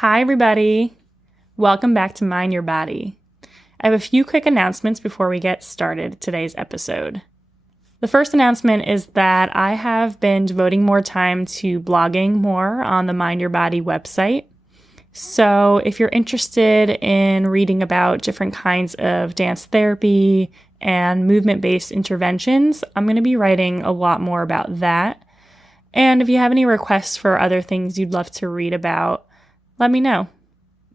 Hi, everybody. Welcome back to Mind Your Body. I have a few quick announcements before we get started today's episode. The first announcement is that I have been devoting more time to blogging more on the Mind Your Body website. So if you're interested in reading about different kinds of dance therapy and movement-based interventions, I'm going to be writing a lot more about that. And if you have any requests for other things you'd love to read about, let me know.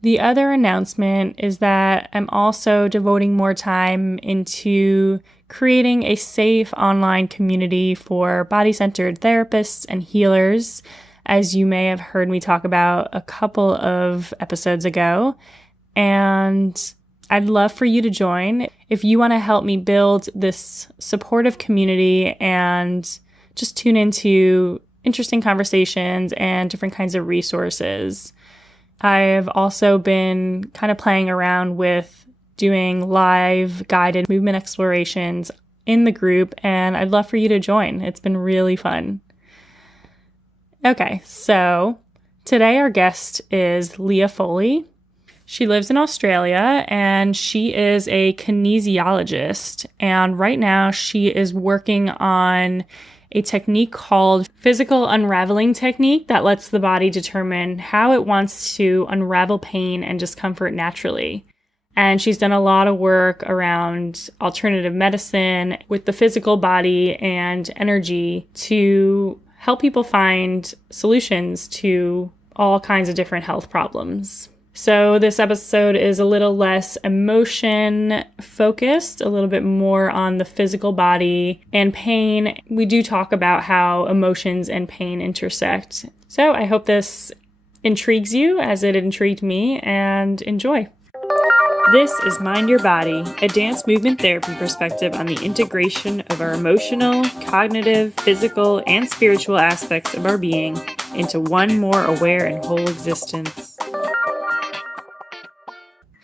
The other announcement is that I'm also devoting more time into creating a safe online community for body-centered therapists and healers, as you may have heard me talk about a couple of episodes ago. And I'd love for you to join if you want to help me build this supportive community and just tune into interesting conversations and different kinds of resources. I've also been kind of playing around with doing live guided movement explorations in the group, and I'd love for you to join. It's been really fun. Okay, so today our guest is Leah Foley. She lives in Australia, and she is a kinesiologist, and right now she is working on a technique called physical unraveling technique that lets the body determine how it wants to unravel pain and discomfort naturally. And she's done a lot of work around alternative medicine with the physical body and energy to help people find solutions to all kinds of different health problems. So this episode is a little less emotion focused, a little bit more on the physical body and pain. We do talk about how emotions and pain intersect. So I hope this intrigues you as it intrigued me, and enjoy. This is Mind Your Body, a dance movement therapy perspective on the integration of our emotional, cognitive, physical, and spiritual aspects of our being into one more aware and whole existence.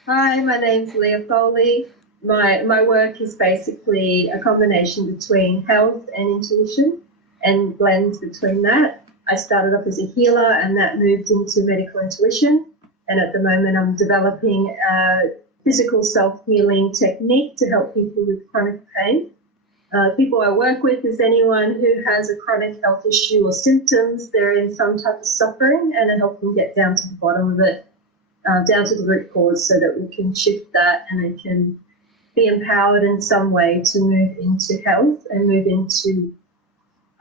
Hi, my name's Leah Foley. My work is basically a combination between health and intuition and blends between that. I started off as a healer and that moved into medical intuition. And at the moment I'm developing a physical self-healing technique to help people with chronic pain. People I work with is anyone who has a chronic health issue or symptoms. They're in some type of suffering, and I help them get down to the bottom of it. Down to the root cause, so that we can shift that and they can be empowered in some way to move into health and move into,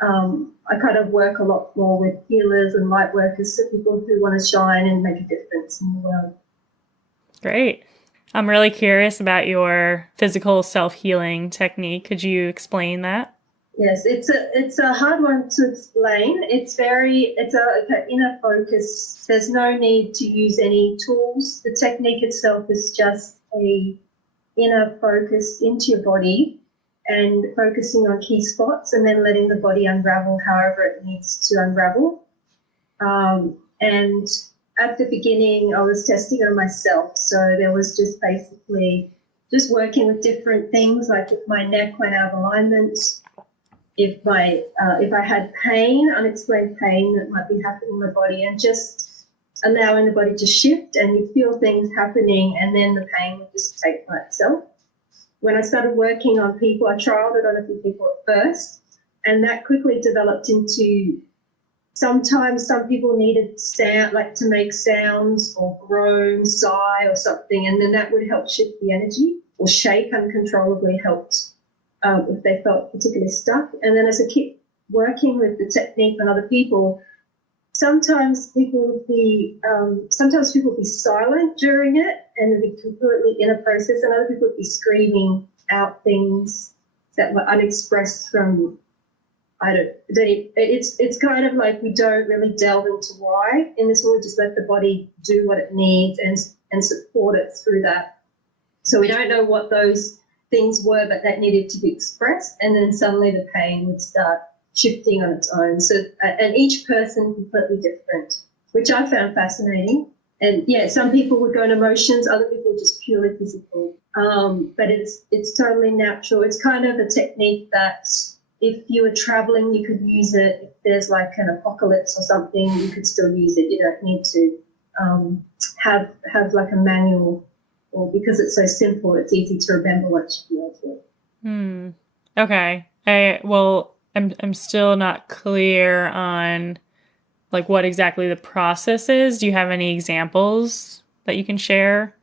I kind of work a lot more with healers and light workers, so people who want to shine and make a difference in the world. Great. I'm really curious about your physical self-healing technique. Could you explain that? Yes, it's a hard one to explain. It's an inner focus. There's no need to use any tools. The technique itself is just a inner focus into your body and focusing on key spots and then letting the body unravel however it needs to unravel. And at the beginning, I was testing on myself. So there was just basically just working with different things, like if my neck went out of alignment, if I had pain, unexplained pain that might be happening in my body, and just allowing the body to shift, and you feel things happening, and then the pain would just take by itself. When I started working on people, I trialed it on a few people at first, and that quickly developed into sometimes some people needed sound, like to make sounds or groan, sigh or something, and then that would help shift the energy, or shake uncontrollably helped. If they felt particularly stuck. And then as I keep working with the technique on other people, sometimes people would be silent during it and it'd be completely in a process, and other people would be screaming out things that were unexpressed from, it's kind of like we don't really delve into why in this one. We just let the body do what it needs and support it through that. So we don't know what those things were that needed to be expressed, and then suddenly the pain would start shifting on its own. So, and each person completely different, which I found fascinating. And yeah, some people would go on emotions, other people just purely physical. But it's totally natural. It's kind of a technique that if you were traveling, you could use it. If there's like an apocalypse or something, you could still use it. You don't need to have like a manual, or because it's so simple, it's easy to remember what you do. Okay. I'm still not clear on like what exactly the process is. Do you have any examples that you can share?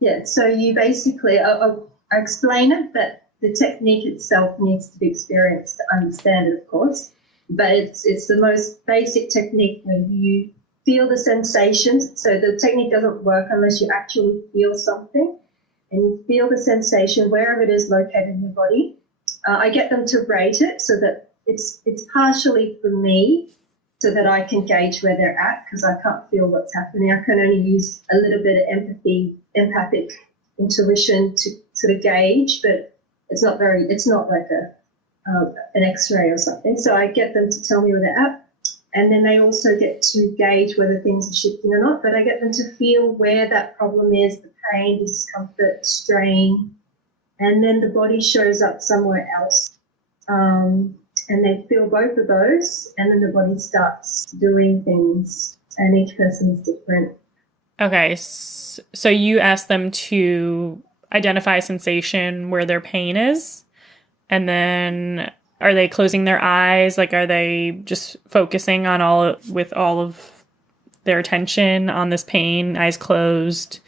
Yeah, so you basically, I explain it, but the technique itself needs to be experienced to understand it, of course. But it's the most basic technique where you feel the sensations. So the technique doesn't work unless you actually feel something, and you feel the sensation wherever it is located in your body. I get them to rate it so that it's partially for me, so that I can gauge where they're at, because I can't feel what's happening. I can only use a little bit of empathic intuition to sort of gauge, but it's not like an X-ray or something. So I get them to tell me where they're at, and then they also get to gauge whether things are shifting or not. But I get them to feel where that problem is, the pain, the discomfort, strain, and then the body shows up somewhere else. And they feel both of those, and then the body starts doing things, and each person is different. Okay, so you ask them to identify a sensation where their pain is, and then are they closing their eyes? Like, are they just focusing on all of their attention on this pain, eyes closed?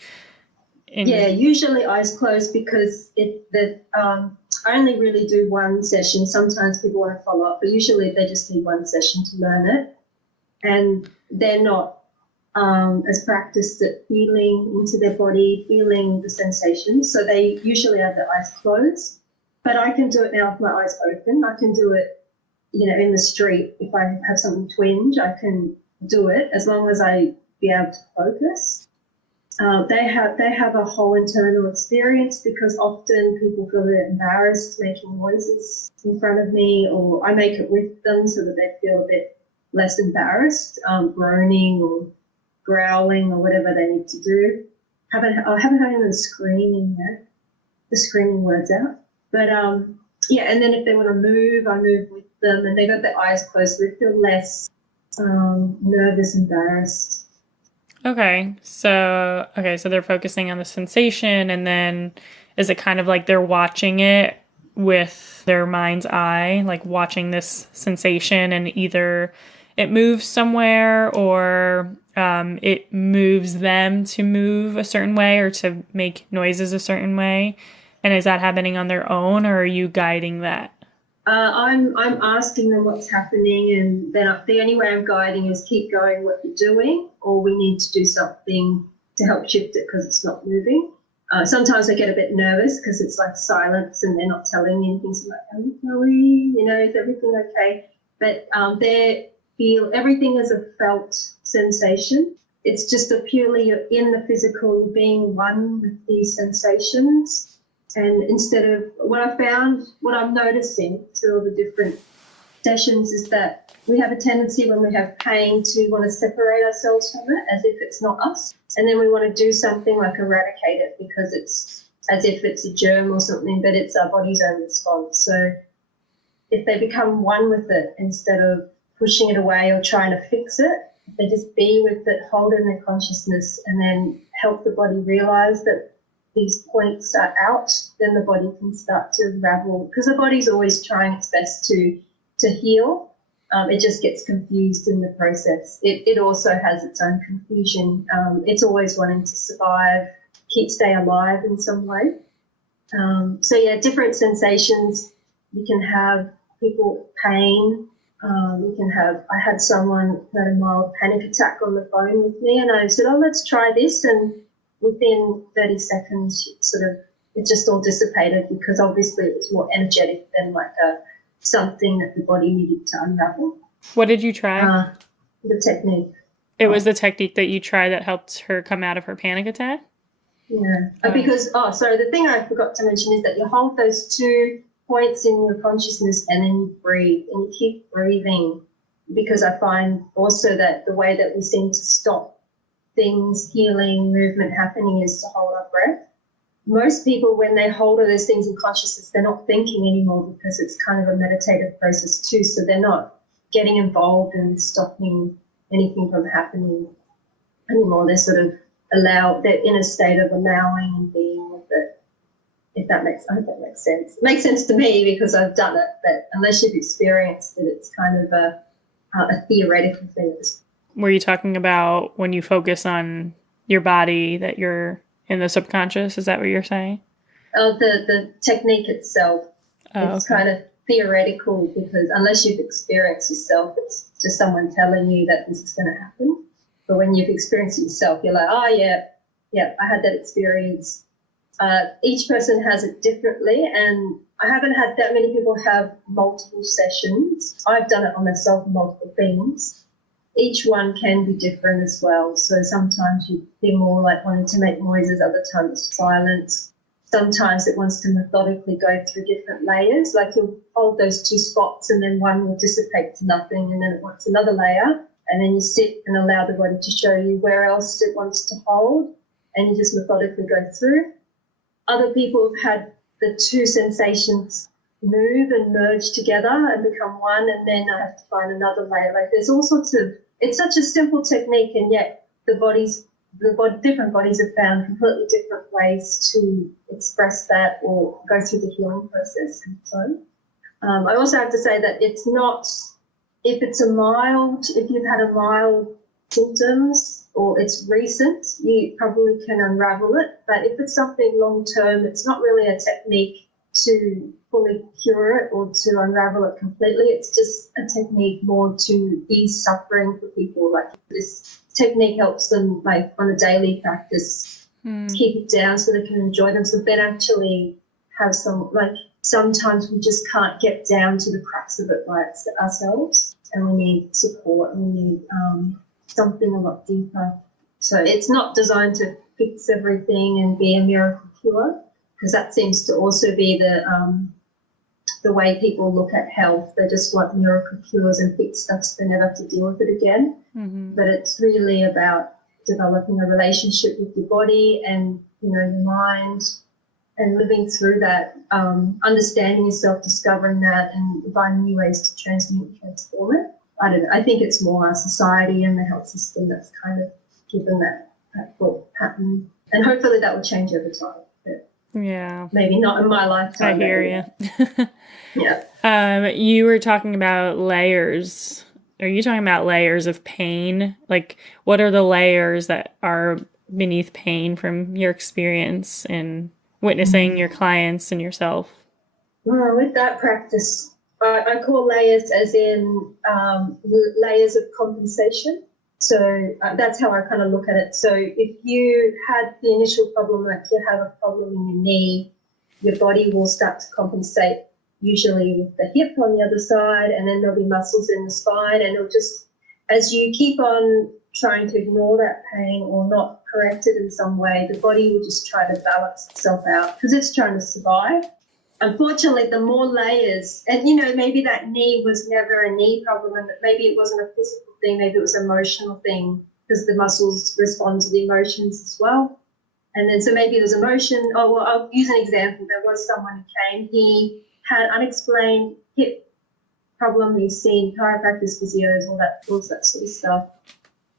Yeah, usually eyes closed, because I only really do one session. Sometimes people want to follow up, but usually they just need one session to learn it. And they're not as practiced at feeling into their body, feeling the sensations. So they usually have their eyes closed. But I can do it now with my eyes open. I can do it, in the street. If I have something twinge, I can do it as long as I be able to focus. They have a whole internal experience, because often people feel a bit embarrassed making noises in front of me, or I make it with them so that they feel a bit less embarrassed, groaning or growling or whatever they need to do. I haven't had anyone screaming yet, the screaming words out. But and then if they want to move, I move with them, and they got their eyes closed, so they feel less nervous, embarrassed. Okay, so they're focusing on the sensation, and then is it kind of like they're watching it with their mind's eye, like watching this sensation, and either it moves somewhere or it moves them to move a certain way or to make noises a certain way? And is that happening on their own, or are you guiding that? I'm asking them what's happening, and then the only way I'm guiding is keep going what you're doing, or we need to do something to help shift it because it's not moving. Sometimes I get a bit nervous because it's like silence and they're not telling me anything. So I'm like, Chloe, is everything okay? But they feel everything is a felt sensation. It's just purely you're in the physical, you're being one with these sensations. And instead of what I'm noticing through all the different sessions is that we have a tendency when we have pain to want to separate ourselves from it as if it's not us. And then we want to do something like eradicate it because it's as if it's a germ or something, but it's our body's own response. So if they become one with it instead of pushing it away or trying to fix it, if they just be with it, hold in their consciousness, and then help the body realize that these points are out, then the body can start to unravel, because the body's always trying its best to heal. It just gets confused in the process. It also has its own confusion. It's always wanting to survive, stay alive in some way. Different sensations. You can have people pain. I had someone who had a mild panic attack on the phone with me, and I said, let's try this, and within 30 seconds, it just all dissipated, because obviously it was more energetic than like something that the body needed to unravel. What did you try? The technique. It was the technique that you tried that helped her come out of her panic attack? Yeah. Sorry, the thing I forgot to mention is that you hold those 2 points in your consciousness and then you breathe, and you keep breathing, because I find also that the way that we seem to stop things, healing, movement happening, is to hold our breath. Most people, when they hold all those things in consciousness, they're not thinking anymore, because it's kind of a meditative process too. So they're not getting involved in stopping anything from happening. anymore. They're sort of they're in a state of allowing and being with it. I hope that makes sense. It makes sense to me because I've done it, but unless you've experienced it, it's kind of a theoretical thing. Were you talking about when you focus on your body that you're in the subconscious? Is that what you're saying? The technique itself, it's okay. kind of theoretical because unless you've experienced yourself, it's just someone telling you that this is going to happen. But when you've experienced it yourself, you're like, oh, yeah, I had that experience. Each person has it differently, and I haven't had that many people have multiple sessions. I've done it on myself, multiple things. Each one can be different as well. So sometimes you be more like wanting to make noises, other times silence. Sometimes it wants to methodically go through different layers. Like you'll hold those two spots and then one will dissipate to nothing and then it wants another layer. And then you sit and allow the body to show you where else it wants to hold and you just methodically go through. Other people have had the two sensations move and merge together and become one, and then I have to find another layer. Like there's all sorts of, it's such a simple technique, and yet different bodies have found completely different ways to express that or go through the healing process. And so I also have to say that it's not, if you've had a mild symptoms or it's recent, you probably can unravel it. But if it's something long-term, it's not really a technique to fully cure it or to unravel it completely. It's just a technique more to ease suffering for people. Like this technique helps them like on a daily practice keep it down so they can enjoy them. So they actually have some, like sometimes we just can't get down to the crux of it by ourselves and we need support and we need something a lot deeper. So it's not designed to fix everything and be a miracle cure, because that seems to also be the way people look at health. They just want miracle cures and fix stuff so they never have to deal with it again. Mm-hmm. But it's really about developing a relationship with your body and, your mind and living through that, understanding yourself, discovering that and finding new ways to transmute and transform it. I don't know. I think it's more our society and the health system that's kind of given that thought pattern. And hopefully that will change over time. Yeah. Maybe not in my lifetime. I hear you. Yeah. You were talking about layers. Are you talking about layers of pain? Like, what are the layers that are beneath pain from your experience in witnessing your clients and yourself? With that practice, I call layers as in layers of compensation. So that's how I kind of look at it. So if you had the initial problem, like you have a problem in your knee, your body will start to compensate, usually with the hip on the other side, and then there'll be muscles in the spine, and it'll just, as you keep on trying to ignore that pain or not correct it in some way, the body will just try to balance itself out because it's trying to survive. Unfortunately, the more layers, and maybe that knee was never a knee problem, and maybe it wasn't a physical thing, maybe it was an emotional thing because the muscles respond to the emotions as well. And then so maybe there's emotion. Oh, well, I'll use an example. There was someone who came, he had unexplained hip problem. We've seen chiropractors, physios, all that sort of stuff.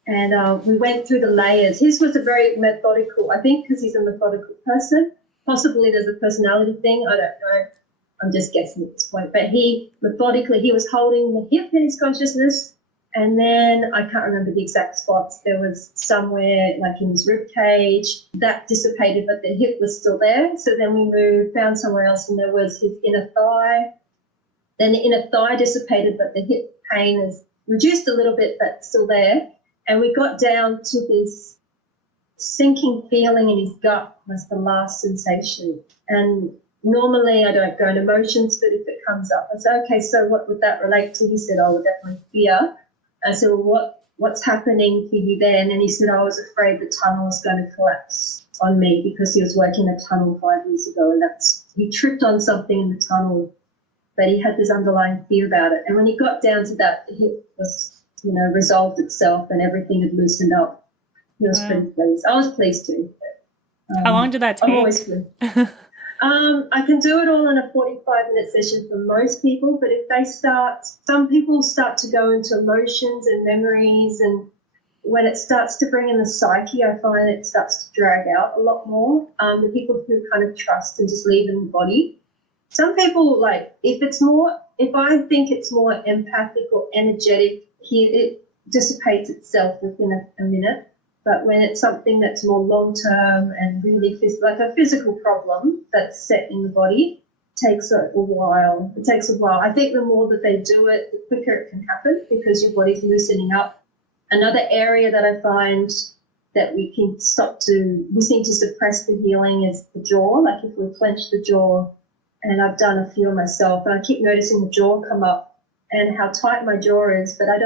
And we went through the layers. His was a very methodical, I think because he's a methodical person. Possibly there's a personality thing. I don't know. I'm just guessing at this point. But he was holding the hip in his consciousness. And then I can't remember the exact spots. There was somewhere like in his rib cage that dissipated, but the hip was still there. So then we found somewhere else, and there was his inner thigh. Then the inner thigh dissipated, but the hip pain is reduced a little bit, but still there. And we got down to this sinking feeling in his gut was the last sensation. And normally I don't go into emotions, but if it comes up, I say, okay, so what would that relate to? He said, oh, well, definitely fear. I said, well, what's happening for you then? And he said, I was afraid the tunnel was going to collapse on me because he was working a tunnel 5 years ago, and he tripped on something in the tunnel, but he had this underlying fear about it. And when he got down to that, the hip was, resolved itself and everything had loosened up. He was pretty pleased. I was pleased too. How long did that take? I'm always pleased. I can do it all in a 45-minute session for most people, but if some people start to go into emotions and memories, and when it starts to bring in the psyche, I find it starts to drag out a lot more. The people who kind of trust and just leave in the body. Some people, like, if I think it's more empathic or energetic, it dissipates itself within a minute. But when it's something that's more long-term and really like a physical problem that's set in the body, it takes a while. It takes a while. I think the more that they do it, the quicker it can happen because your body's loosening up. Another area that I find that we seem to suppress the healing is the jaw. Like if we clench the jaw, and I've done a few myself, and I keep noticing the jaw come up and how tight my jaw is, but I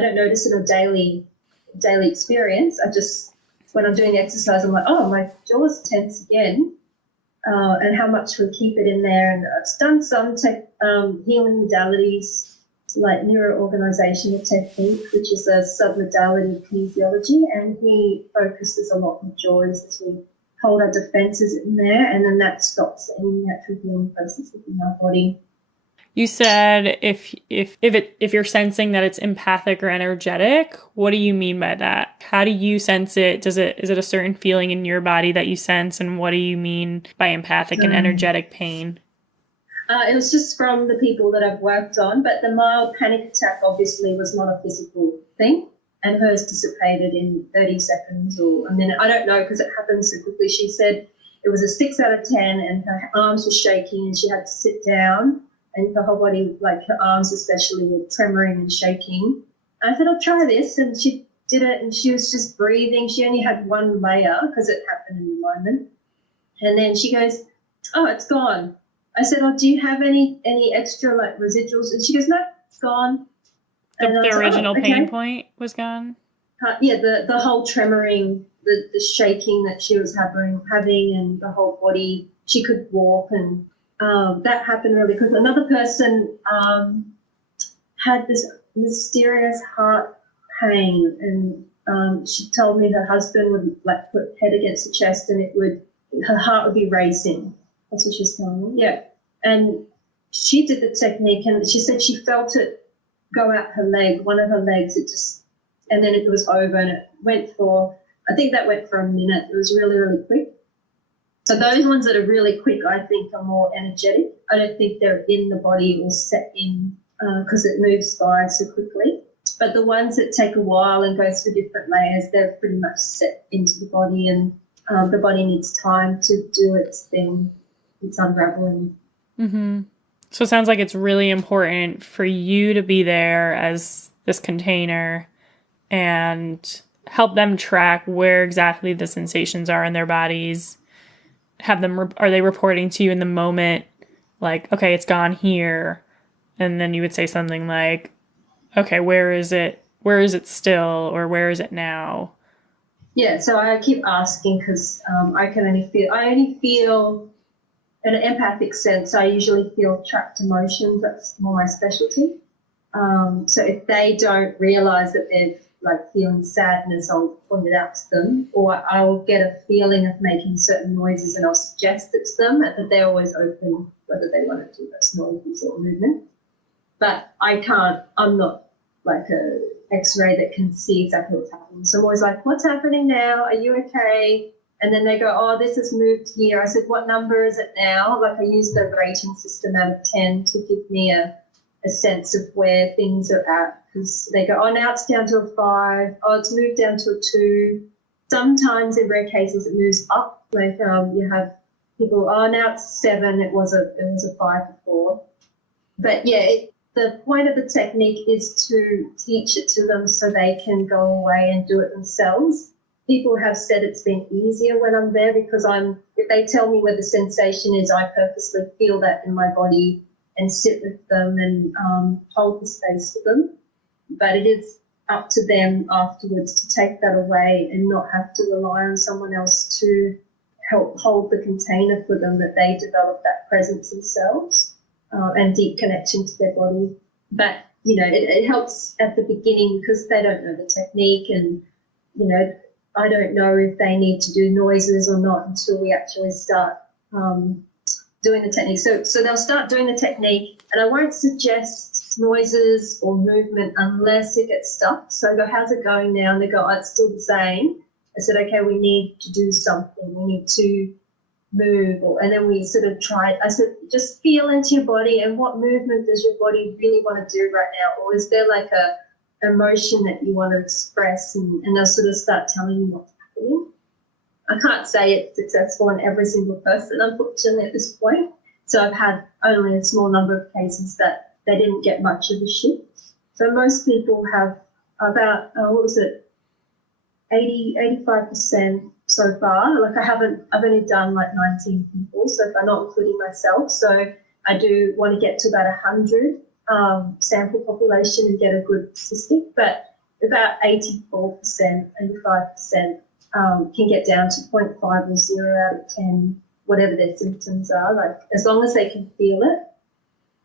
don't notice it on daily experience. I just, when I'm doing the exercise, I'm like, oh, my jaw's tense again, and how much we keep it in there. And I've done some healing modalities like neuro-organizational technique, which is a submodality of kinesiology, and he focuses a lot on jaws as we hold our defenses in there, and then that stops any natural healing process within our body. You said if you're sensing that it's empathic or energetic, what do you mean by that? How do you sense it? Is it a certain feeling in your body that you sense, and what do you mean by empathic and energetic pain? It was just from the people that I've worked on, but the mild panic attack obviously was not a physical thing, and hers dissipated in 30 seconds or a minute. I don't know because it happened so quickly. She said it was a 6 out of 10 and her arms were shaking and she had to sit down, and her whole body, like her arms especially, were tremoring and shaking. And I said, I'll try this, and she did it, and she was just breathing. She only had one layer because it happened in the moment. And then she goes, oh, it's gone. I said, oh, do you have any extra like residuals? And she goes, no, it's gone. The original pain point was gone? Yeah, the whole tremoring, the shaking that she was having, and the whole body, she could walk, and that happened really quickly. Another person had this mysterious heart pain, and she told me her husband would like put head against the chest and her heart would be racing. That's what she's telling me. Yeah. And she did the technique, and she said she felt it go out her leg, one of her legs, and then it was over, and it went for, I think that went for a minute. It was really, really quick. So those ones that are really quick, I think, are more energetic. I don't think they're in the body or set in because it moves by so quickly. But the ones that take a while and go through different layers, they're pretty much set into the body, and the body needs time to do its thing. It's unraveling. Mm-hmm. So it sounds like it's really important for you to be there as this container and help them track where exactly the sensations are in their bodies. Are they reporting to you in the moment, like, okay, it's gone here, and then you would say something like, okay, where is it still, or where is it now? Yeah, so I keep asking because I only feel in an empathic sense, I usually feel trapped emotions. That's more my specialty. So if they don't realize that they're like feeling sadness, I'll point it out to them, or I'll get a feeling of making certain noises and I'll suggest it to them, and that they're always open whether they want to do those noises or movement. But I'm not like a X-ray that can see exactly what's happening. So I'm always like, what's happening now? Are you okay? And then they go, oh, this has moved here. I said, what number is it now? Like I use the rating system out of 10 to give me a sense of where things are at. Because they go, oh, now it's down to a 5. Oh, it's moved down to a 2. Sometimes in rare cases it moves up. Like you have people, oh, now it's 7. It was a 5 before. But yeah, the point of the technique is to teach it to them so they can go away and do it themselves. People have said it's been easier when I'm there because if they tell me where the sensation is, I purposely feel that in my body and sit with them and hold the space for them. But it is up to them afterwards to take that away and not have to rely on someone else to help hold the container for them, that they develop that presence themselves and deep connection to their body. But, it helps at the beginning because they don't know the technique, and, I don't know if they need to do noises or not until we actually start doing the technique. So they'll start doing the technique, and I won't suggest noises or movement unless it gets stuck. So I go, how's it going now? And they go, oh, it's still the same. I said, okay, we need to do something. We need to move. And then we sort of tried, I said, just feel into your body and what movement does your body really want to do right now? Or is there like a emotion that you want to express? And they'll sort of start telling you what's happening. I can't say it's successful in every single person, unfortunately, at this point. So I've had only a small number of cases that they didn't get much of a shift. So most people have about, 85% so far. Like I've only done like 19 people, so if I'm not including myself. So I do want to get to about 100 sample population and get a good statistic, but about 84%, 85% can get down to 0.5 or 0 out of 10, whatever their symptoms are, like as long as they can feel it.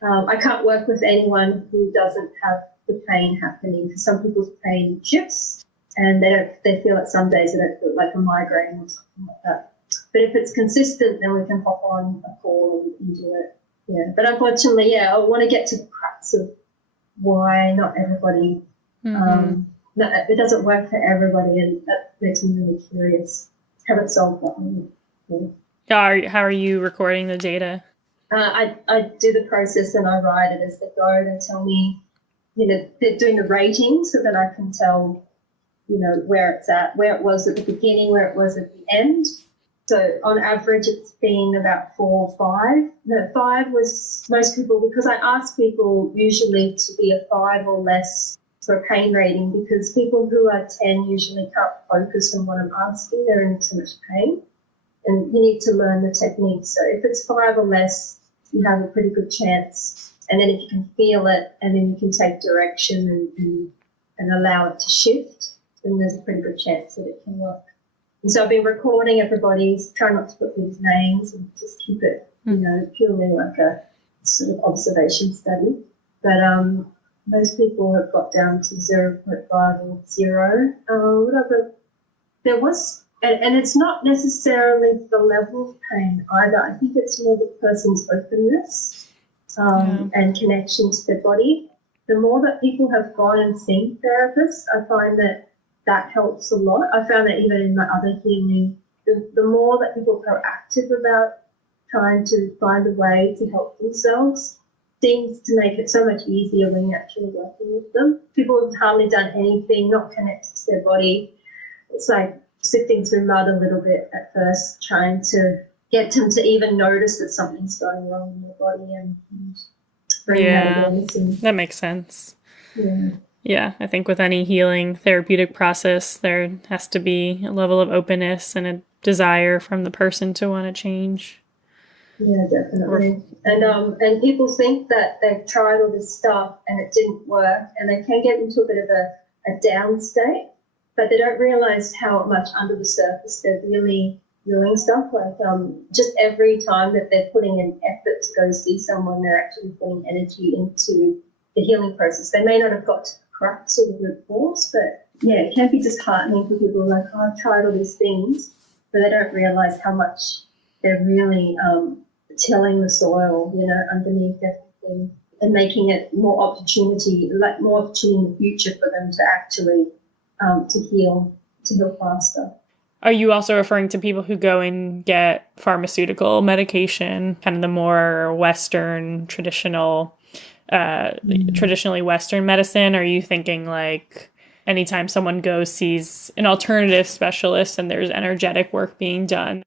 I can't work with anyone who doesn't have the pain happening, because some people's pain shifts and they feel it some days, they don't feel like a migraine or something like that. But if it's consistent, then we can hop on a call and do it. Yeah. But unfortunately, I want to get to the crux of why not everybody, it doesn't work for everybody, and that makes me really curious. Haven't solved that one yet. How are you recording the data? I do the process and I write it as they go. They tell me, they're doing the rating so that I can tell, where it's at, where it was at the beginning, where it was at the end. So on average, it's been about 4 or 5. The 5 was most people, because I ask people usually to be a 5 or less for a pain rating, because people who are 10 usually can't focus on what I'm asking. They're in too much pain. And you need to learn the technique. So if it's 5 or less, you have a pretty good chance. And then if you can feel it and then you can take direction and allow it to shift, then there's a pretty good chance that it can work. And so I've been recording everybody's, try not to put these names and just keep it, purely like a sort of observation study. But most people have got down to 0.5 or 0. Whatever. There was, and it's not necessarily the level of pain either. I think it's more the person's openness and connection to their body. The more that people have gone and seen therapists, I find that helps a lot. I found that even in my other healing, the more that people are proactive about trying to find a way to help themselves seems to make it so much easier when you're actually working with them. People have hardly done anything, not connected to their body. It's like sifting through mud a little bit at first, trying to get them to even notice that something's going wrong in their body and bring that awareness in. That makes sense. Yeah. Yeah, I think with any healing therapeutic process, there has to be a level of openness and a desire from the person to want to change. Yeah, definitely. And people think that they've tried all this stuff and it didn't work, and they can get into a bit of a down state, but they don't realize how much under the surface they're really doing stuff. Like just every time that they're putting in effort to go see someone, they're actually putting energy into the healing process. They may not have got to the crux or the root cause, but it can be disheartening for people like, I've tried all these things, but they don't realize how much they're really tilling the soil, underneath everything, and making it more opportunity in the future for them to actually to heal faster. Are you also referring to people who go and get pharmaceutical medication, kind of the more Western, traditionally Western medicine? Or are you thinking like anytime someone sees an alternative specialist and there's energetic work being done?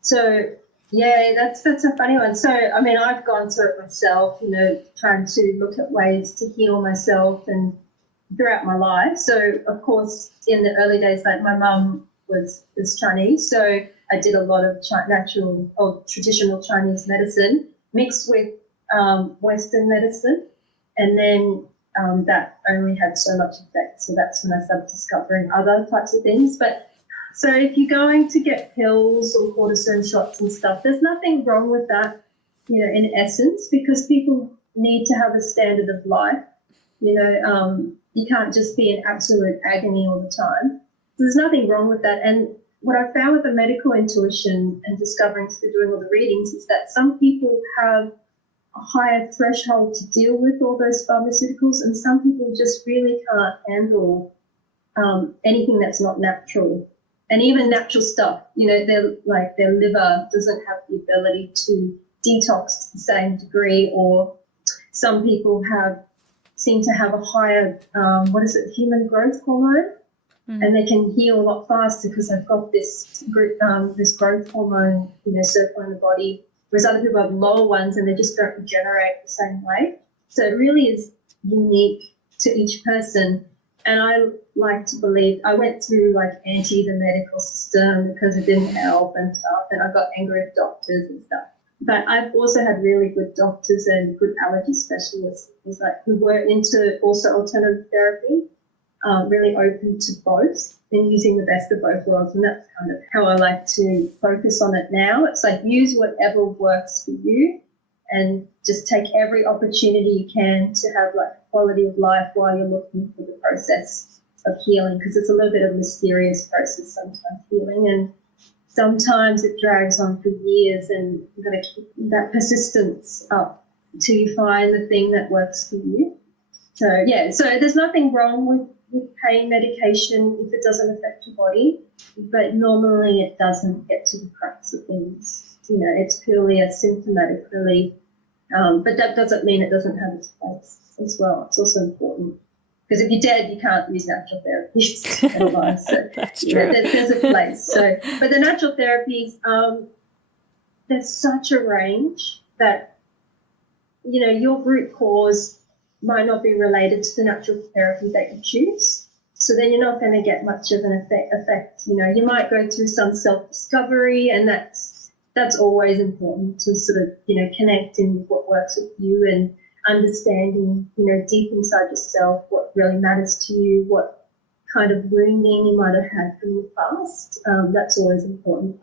So, that's a funny one. So, I mean, I've gone through it myself, trying to look at ways to heal myself and throughout my life. So, of course, in the early days, like my mum was Chinese, so I did a lot of natural or traditional Chinese medicine mixed with Western medicine, and then that only had so much effect. So that's when I started discovering other types of things. But so if you're going to get pills or cortisone shots and stuff, there's nothing wrong with that, in essence, because people need to have a standard of life. You can't just be in absolute agony all the time. There's nothing wrong with that. And what I found with the medical intuition and discovering through doing all the readings is that some people have higher threshold to deal with all those pharmaceuticals, and some people just really can't handle anything that's not natural. And even natural stuff, their liver doesn't have the ability to detox to the same degree, or some people seem to have a higher, human growth hormone, and they can heal a lot faster because they've got this growth hormone, circling the body, whereas other people have lower ones and they just don't regenerate the same way. So it really is unique to each person. And I like to believe, I went through the medical system because it didn't help and stuff, and I got angry at doctors and stuff. But I've also had really good doctors and good allergy specialists who were into also alternative therapy, really open to both and using the best of both worlds. And that's kind of how I like to focus on it now. It's use whatever works for you and just take every opportunity you can to have quality of life while you're looking for the process of healing, because it's a little bit of a mysterious process sometimes, healing, and sometimes it drags on for years, and you've got to keep that persistence up until you find the thing that works for you. So there's nothing wrong with pain medication if it doesn't affect your body, but normally it doesn't get to the crux of things. It's purely a symptomatic relief, but that doesn't mean it doesn't have its place as well. It's also important, because if you're dead, you can't use natural therapies otherwise. So That's true. There's a place. So, but the natural therapies, there's such a range that your root cause might not be related to the natural therapy that you choose. So then you're not going to get much of an effect. You might go through some self-discovery, and that's always important to sort of, connecting with what works with you and understanding, deep inside yourself what really matters to you, what kind of wounding you might have had from the past. That's always important,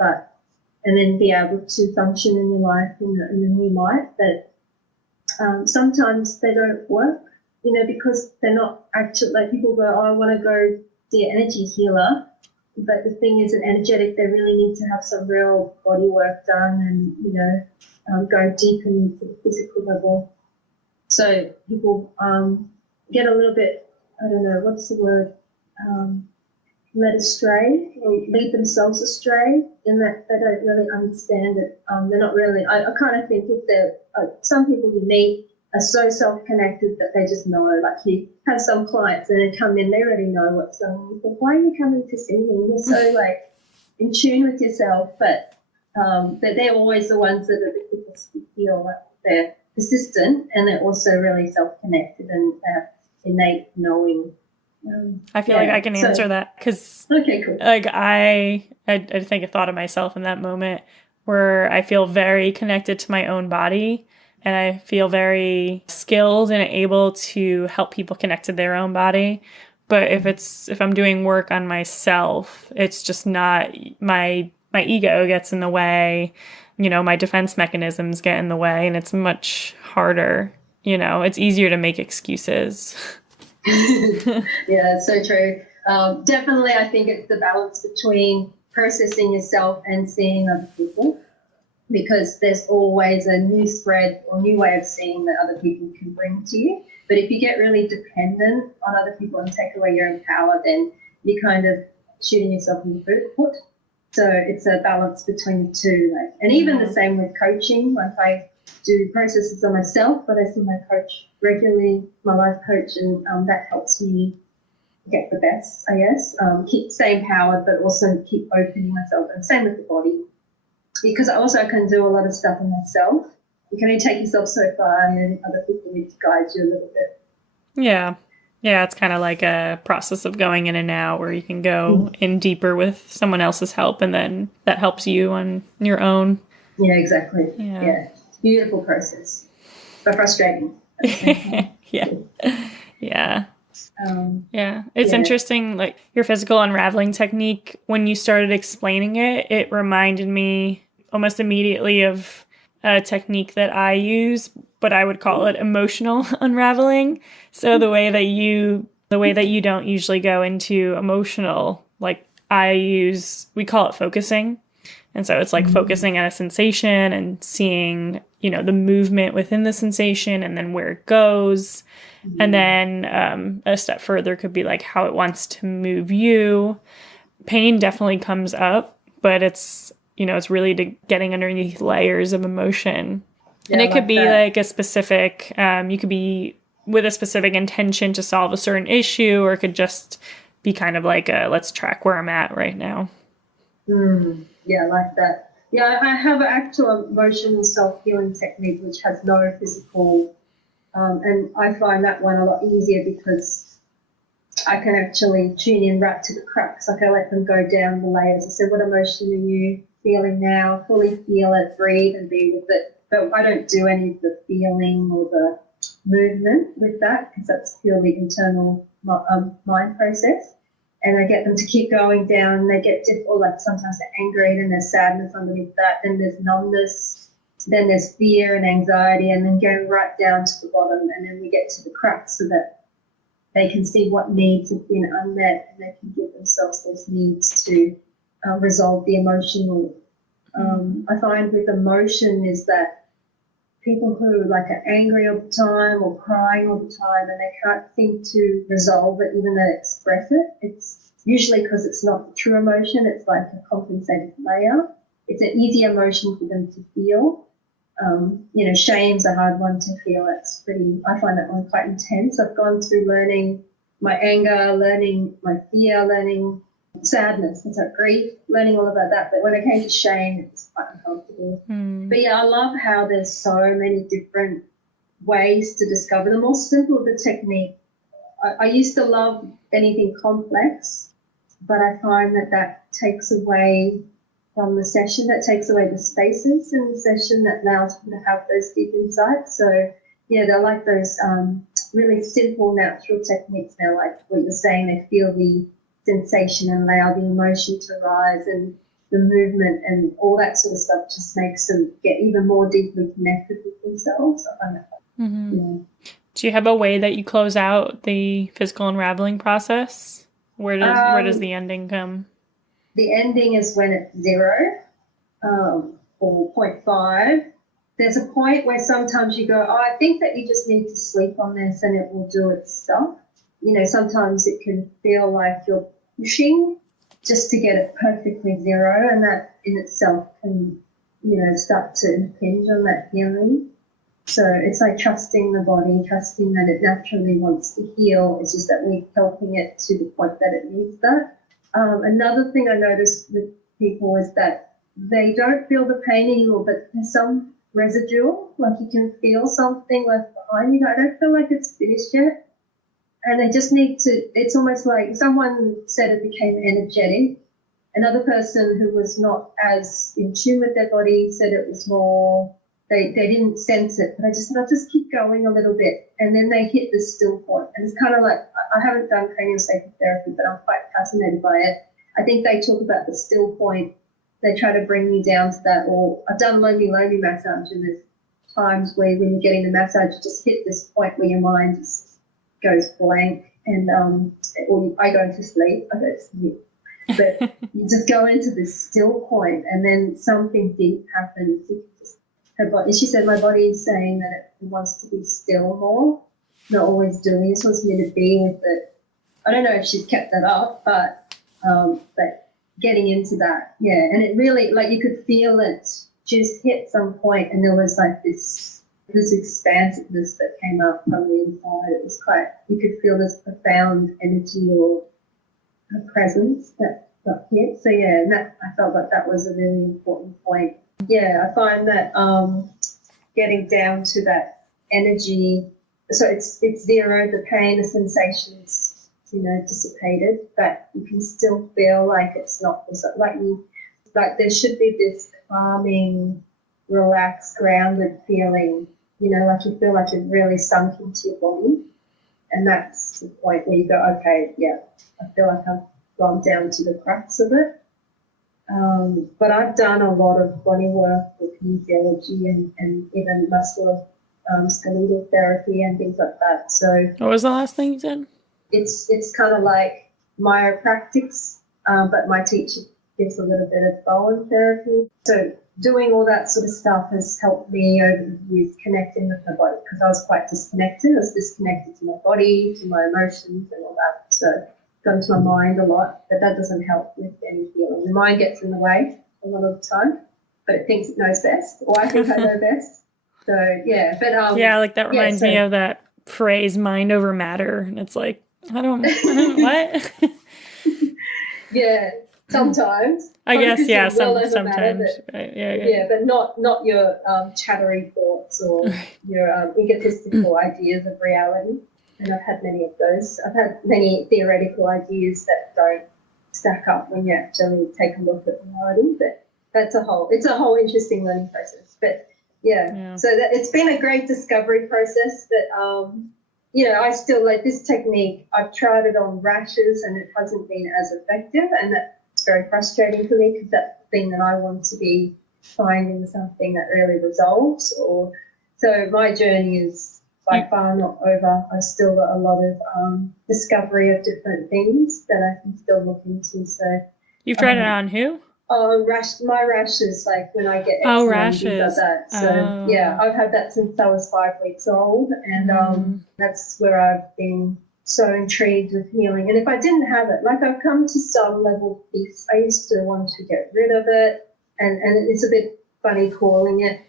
and then be able to function in your life in a new light. But sometimes they don't work, because they're not actually, people go, I want to go see an energy healer. But the thing is, an energetic, they really need to have some real body work done and, go deep into the physical level. So people get a little bit, I don't know, what's the word, led astray or lead themselves astray in that they don't really understand it. They're not really, I kind of think if they're, some people you meet are so self-connected that they just know. You have some clients and they come in, they already know what's going on. But why are you coming to see me? You're so in tune with yourself, but they're always the ones that are the quickest to feel they're persistent, and they're also really self-connected and innate knowing. I feel like I can answer that, because okay, cool. I think I thought of myself in that moment where I feel very connected to my own body, and I feel very skilled and able to help people connect to their own body. But if I'm doing work on myself, it's just not, my ego gets in the way, my defense mechanisms get in the way, and it's much harder, it's easier to make excuses. Yeah, it's so true. Definitely, I think it's the balance between processing yourself and seeing other people, because there's always a new thread or new way of seeing that other people can bring to you. But if you get really dependent on other people and take away your own power, then you're kind of shooting yourself in the foot. So it's a balance between the two. And even the same with coaching. I do processes on myself, but I see my coach regularly, my life coach, and that helps me get the best, I guess. Keep staying empowered, but also keep opening myself. And same with the body, because I also can do a lot of stuff on myself. You can only take yourself so far, and then other people need to guide you a little bit. Yeah. Yeah, it's kind of like a process of going in and out, where you can go in deeper with someone else's help, and then that helps you on your own. Yeah, exactly. Yeah. Beautiful process, but frustrating. Yeah. It's interesting, your physical unraveling technique, when you started explaining it, it reminded me almost immediately of a technique that I use, but I would call it emotional unraveling. So the way that you don't usually go into emotional, we call it focusing. And so it's like focusing on a sensation and seeing, you know, the movement within the sensation and then where it goes. And then a step further could be like how it wants to move you. Pain definitely comes up, but it's, you know, it's really getting underneath layers of emotion. Yeah, and it could be that. like a specific, you could be with a specific intention to solve a certain issue, or it could just be kind of like a, let's track where I'm at right now. Yeah, like that. Yeah, I have an actual emotional self-healing technique which has no physical, and I find that one a lot easier because I can actually tune in right to the crux. Like I let them go down the layers. I say, what emotion are you feeling now? Fully feel it, breathe and be with it. But I don't do any of the feeling or the movement with that because that's purely internal mind process. And I get them to keep going down. They get or like sometimes they're angry, then there's sadness underneath that, then there's numbness, then there's fear and anxiety, and then going right down to the bottom. And then we get to the crux so that they can see what needs have been unmet and they can give themselves those needs to resolve the emotional. I find with emotion is that people who like are angry all the time or crying all the time and they can't seem to resolve it, even though they express it, it's usually because it's not the true emotion. It's like a compensated layer. It's an easy emotion for them to feel. You know, shame's a hard one to feel. I find that one quite intense. I've gone through learning my anger, learning my fear, learning sadness, and so grief, learning all about that. But when it came to shame, it was quite uncomfortable. But yeah, I love how there's so many different ways to discover. The more simple the technique, I used to love anything complex, but I find that takes away from the session, that takes away the spaces in the session that allows people to have those deep insights. So yeah, they're like those really simple, natural techniques now, like what you're saying, they feel the sensation and allow the emotion to rise, and the movement and all that sort of stuff just makes them get even more deeply connected with themselves. I find that. Yeah. Do you have a way that you close out the physical unraveling process? Where does the ending come? The ending is when it's 0 or 0.5. There's a point where sometimes you go, I think that you just need to sleep on this and it will do its stuff. You know, sometimes it can feel like you're pushing just to get it perfectly 0, and that in itself can, you know, start to impinge on that healing. So it's like trusting the body, trusting that it naturally wants to heal. It's just that we're helping it to the point that it needs that. Another thing I noticed with people is that they don't feel the pain anymore, but there's some residual, like you can feel something left behind. You know, I don't feel like it's finished yet. And they just need to, it's almost like someone said it became energetic. Another person who was not as in tune with their body said it was more, they didn't sense it. But I'll just keep going a little bit. And then they hit this still point. And it's kind of like, I haven't done craniosacral therapy, but I'm quite fascinated by it. I think they talk about the still point. They try to bring me down to that. Or I've done Lomi Lomi massage, and there's times where when you're getting the massage, you just hit this point where your mind just goes blank, and or I go to sleep. I go to sleep, but you just go into this still point, and then something deep happens. Her body, she said, my body is saying that it wants to be still more, not always doing. It just wants me to be with it. I don't know if she's kept that up, but getting into that, yeah, and it really, like, you could feel it just hit some point, and there was like this expansiveness that came up from the inside. It was quite, you could feel this profound energy or a presence that got hit. So yeah, and that, I felt like that was a really important point. Yeah, I find that getting down to that energy, so it's 0, the pain, the sensations, you know, dissipated, but you can still feel like it's not, like there should be this calming, relaxed, grounded feeling, you know, like you feel like you've really sunk into your body. And that's the point where you go, okay, yeah, I feel like I've gone down to the crux of it. But I've done a lot of bodywork with kinesiology and even musculoskeletal therapy and things like that. So what was the last thing you said? It's kind of like chiropractics, but my teacher gives a little bit of Bowen therapy. So doing all that sort of stuff has helped me over the years connecting with my body, because I was quite disconnected. I was disconnected to my body, to my emotions and all that. So gone to my mind a lot, but that doesn't help with any healing. The mind gets in the way a lot of the time, but it thinks it knows best, or I think I know best. So yeah, but yeah, like that reminds me of that phrase "mind over matter," and it's like I don't what. Yeah, sometimes. I guess yeah, sometimes. Matter, but, yeah, but not your chattery thoughts or your egotistical ideas of reality. And I've had many of those. I've had many theoretical ideas that don't stack up when you actually take a look at reality. But it's a whole interesting learning process. But yeah. So it's been a great discovery process. But I still like this technique. I've tried it on rashes and it hasn't been as effective, and that's very frustrating for me, because that's the thing that I want to be finding something that really resolves. So my journey is by far not over. I've still got a lot of discovery of different things that I can still look into. So you've tried it on who? My rashes, like when I get eczema rashes. And things like that. So yeah, I've had that since I was 5 weeks old, and that's where I've been so intrigued with healing. And if I didn't have it, like I've come to some level of peace. I used to want to get rid of it, and it's a bit funny calling it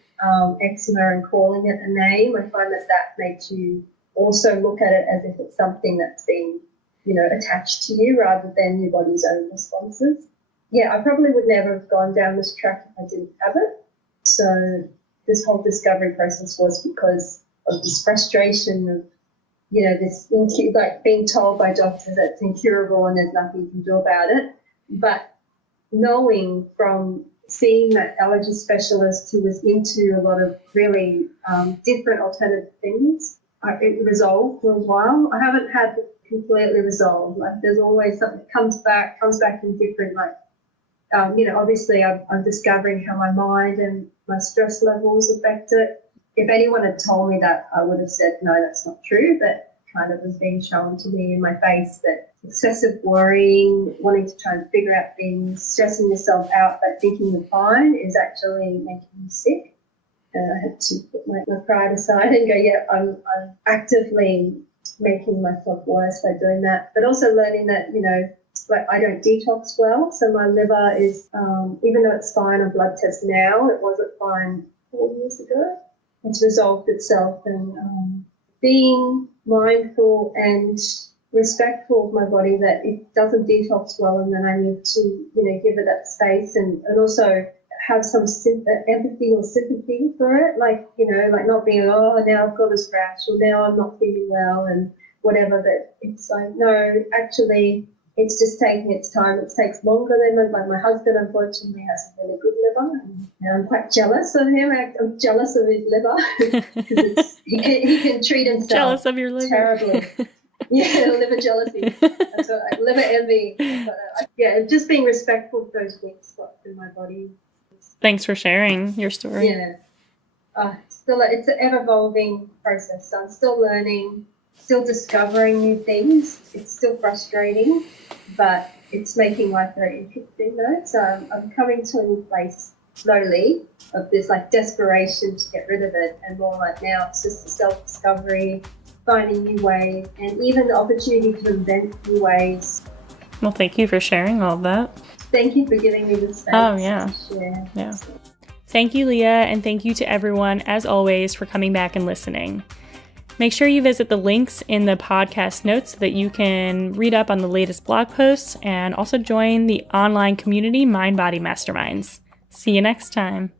eczema and calling it a name. I find that makes you also look at it as if it's something that's been, attached to you rather than your body's own responses. Yeah, I probably would never have gone down this track if I didn't have it. So this whole discovery process was because of this frustration of, this like being told by doctors that it's incurable and there's nothing you can do about it. But knowing from seeing that allergy specialist who was into a lot of really different alternative things, it resolved for a while. I haven't had it completely resolved. Like there's always something that comes back in different, like, obviously I'm discovering how my mind and my stress levels affect it. If anyone had told me that, I would have said, no, that's not true, but kind of was being shown to me in my face that excessive worrying, wanting to try and figure out things, stressing yourself out but thinking you're fine is actually making you sick. And I had to put my pride aside and go, yeah, I'm actively making myself worse by doing that. But also learning that, like I don't detox well. So my liver is, even though it's fine on blood test now, it wasn't fine 4 years ago. It's resolved itself, and being mindful and respectful of my body that it doesn't detox well, and then I need to, give it that space and also have some empathy or sympathy for it, like not being, now I've got this rash or now I'm not feeling well and whatever, but it's like, no, actually it's just taking its time. It takes longer than my husband, unfortunately, has a really good liver, and I'm quite jealous of him. I'm jealous of his liver because he can treat himself. Jealous of your liver. Terribly. Yeah, liver jealousy. That's what liver envy. But, just being respectful of those weak spots in my body. Thanks for sharing your story. Yeah. It's an ever-evolving process. So I'm still learning, still discovering new things. It's still frustrating, but it's making life very interesting though. So I'm coming to a new place slowly of this like desperation to get rid of it, and more like now it's just a self-discovery, finding new ways, and even the opportunity to invent new ways. Well, thank you for sharing all of that. Thank you for giving me the space to share. Yeah. Thank you, Leah, and thank you to everyone, as always, for coming back and listening. Make sure you visit the links in the podcast notes so that you can read up on the latest blog posts and also join the online community Mind Body Masterminds. See you next time.